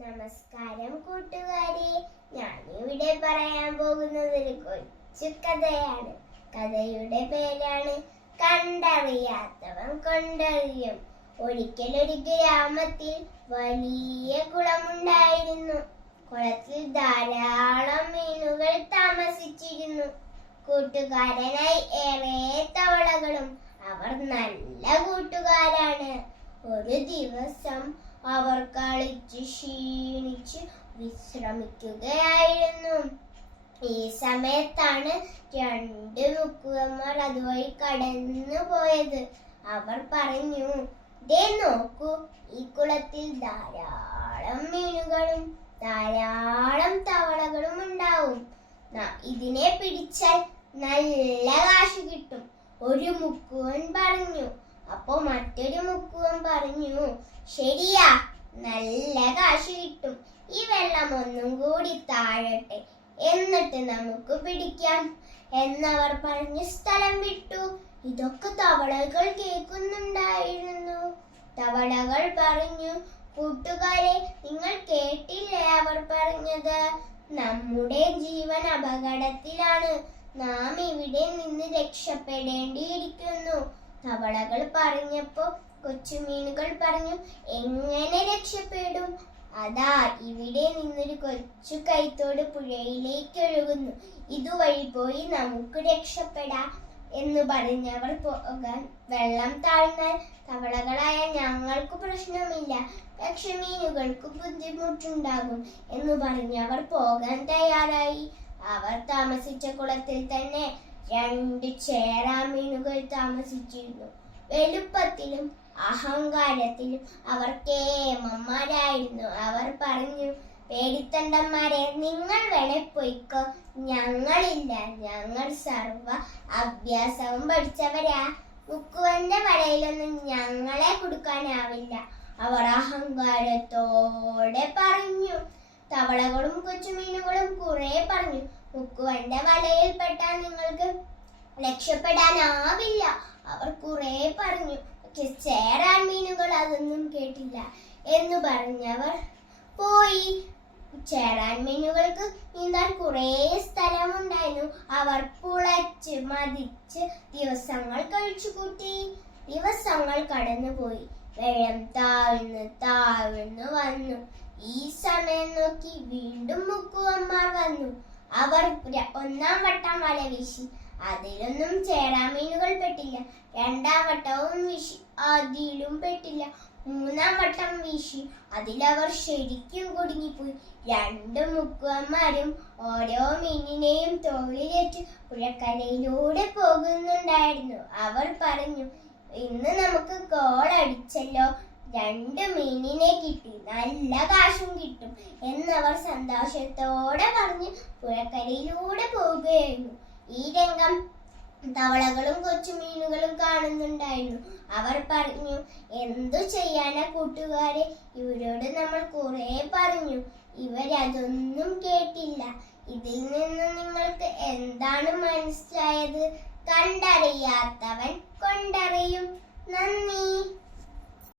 നമസ്കാരം കൂട്ടുകാരെ, ഞാനിവിടെ പറയാൻ പോകുന്നത് ഒരു കൊച്ചു കഥയാണ്. കഥയുടെ പേരാണ് കണ്ടറിയാത്തവൻ കൊണ്ടറിയും. ഒരിക്കലൊരു ഗ്രാമത്തിൽ വലിയ കുളമുണ്ടായിരുന്നു. കുളത്തിൽ ധാരാളം മീനുകൾ താമസിച്ചിരുന്നു. കൂട്ടുകാരനായി ഏറെ തവളകളും. അവർ നല്ല കൂട്ടുകാരാണ്. ഒരു ദിവസം അവർ കളിച്ച് ക്ഷീണിച്ച് വിശ്രമിക്കുകയായിരുന്നു. ഈ സമയത്താണ് രണ്ട് മുക്കുവന്മാർ അതുവഴി കടന്നു പോയത്. അവർ പറഞ്ഞു, ദേ നോക്കൂ, ഈ കുളത്തിൽ ധാരാളം മീനുകളും ധാരാളം തവളകളും ഉണ്ടാവും. ഇതിനെ പിടിച്ചാൽ നല്ല കാശ് കിട്ടും. ഒരു മുക്കുവൻ പറഞ്ഞു. അപ്പൊ മറ്റൊരു മുക്കുവൻ പറഞ്ഞു, ശരിയാ, നല്ല കാശ് കിട്ടും. ഈ വെള്ളം ഒന്നും കൂടി താഴട്ടെ, എന്നിട്ട് നമുക്ക് പിടിക്കാം എന്നവർ പറഞ്ഞ് സ്ഥലം വിട്ടു. ഇതൊക്കെ തവളകൾ കേൾക്കുന്നുണ്ടായിരുന്നു. തവളകൾ പറഞ്ഞു, കൂട്ടുകാരെ, നിങ്ങൾ കേട്ടില്ലേ അവർ പറഞ്ഞത്? നമ്മുടെ ജീവൻ അപകടത്തിലാണ്. നാം ഇവിടെ നിന്ന് രക്ഷപ്പെടേണ്ടിയിരിക്കുന്നു. തവളകൾ പറഞ്ഞപ്പോ കൊച്ചുമീനുകൾ പറഞ്ഞു, എങ്ങനെ രക്ഷപ്പെടും? അതാ ഇവിടെ നിന്നൊരു കൊച്ചു കൈത്തോട് പുഴയിലേക്ക് ഒഴുകുന്നു. ഇതുവഴി പോയി നമുക്ക് രക്ഷപ്പെടാം എന്ന് പറഞ്ഞവർ പോകാൻ. വെള്ളം താഴ്ന്നാൽ തവളകളായ ഞങ്ങൾക്ക് പ്രശ്നമില്ല, പക്ഷെ മീനുകൾക്ക് ബുദ്ധിമുട്ടുണ്ടാകും എന്ന് പറഞ്ഞവർ പോകാൻ തയ്യാറായി. അവർ താമസിച്ച കുളത്തിൽ തന്നെ രണ്ട് ചേരാമീനുകൾ താമസിച്ചിരുന്നു. വലുപ്പത്തിലും അഹങ്കാരത്തിലും അവർ കേമന്മാരായിരുന്നു. അവർ പറഞ്ഞു, പേടിത്തണ്ടന്മാരെ, നിങ്ങൾ വേണേ പൊയ്ക്കോ, ഞങ്ങളില്ല, ഞങ്ങൾ സർവ അഭ്യാസവും പഠിച്ചവരാ. മുക്കുവന്റെ വലയിലൊന്നും ഞങ്ങളെ കൊടുക്കാനാവില്ല, അവർ അഹങ്കാരത്തോടെ പറഞ്ഞു. തവളകളും കൊച്ചുമീനുകളും കുറെ പറഞ്ഞു, മുക്കുവന്റെ വലയിൽപ്പെട്ടാൽ നിങ്ങൾക്ക് രക്ഷപ്പെടാനാവില്ല. അവർ കുറെ പറഞ്ഞു. പക്ഷെ ചേരാൻ മീനുകൾ അതൊന്നും കേട്ടില്ല. എന്ന് പറഞ്ഞവർ പോയി. ചേരാൻ മീനുകൾക്ക് നീന്താൻ കുറെ സ്ഥലമുണ്ടായിരുന്നു. അവർ പുളച്ച് മതിച്ച് ദിവസങ്ങൾ കഴിച്ചുകൂട്ടി. ദിവസങ്ങൾ കടന്നുപോയി. വെള്ളം താഴ്ന്നു വന്നു. ഈ സമയം നോക്കി വീണ്ടും മുക്കുവന്മാർ വന്നു. അവർ ഒന്നാം വട്ടം വല വീശി. അതിലൊന്നും ചേരാമീനുകൾ പെട്ടില്ല. രണ്ടാം വട്ടവും വീശി, അതിലും പെട്ടില്ല. മൂന്നാം വട്ടം വീശി, അതിലവർ ശരിക്കും കുടുങ്ങിപ്പോയി. രണ്ട് മുക്കുവന്മാരും ഓരോ മീനിനെയും തോളിലേറ്റ് പുഴക്കരയിലൂടെ പോകുന്നുണ്ടായിരുന്നു. അവർ പറഞ്ഞു, ഇന്ന് നമുക്ക് കോളടിച്ചല്ലോ, രണ്ട് മീനിനെ കിട്ടി, നല്ല കാശും കിട്ടും എന്നവർ സന്തോഷത്തോടെ പറഞ്ഞ് പുഴക്കരയിലൂടെ പോവുകയായിരുന്നു. ഈ രംഗം തവളകളും കൊച്ചുമീനുകളും കാണുന്നുണ്ടായിരുന്നു. അവർ പറഞ്ഞു, എന്തു ചെയ്യാനാ കൂട്ടുകാരെ, ഇവരോട് നമ്മൾ കുറെ പറഞ്ഞു, ഇവരതൊന്നും കേട്ടില്ല. ഇതിൽ നിന്ന് നിങ്ങൾക്ക് എന്താണ് മനസ്സിലായത്? കണ്ടറിയാത്തവൻ കൊണ്ടറിയും. നന്ദി.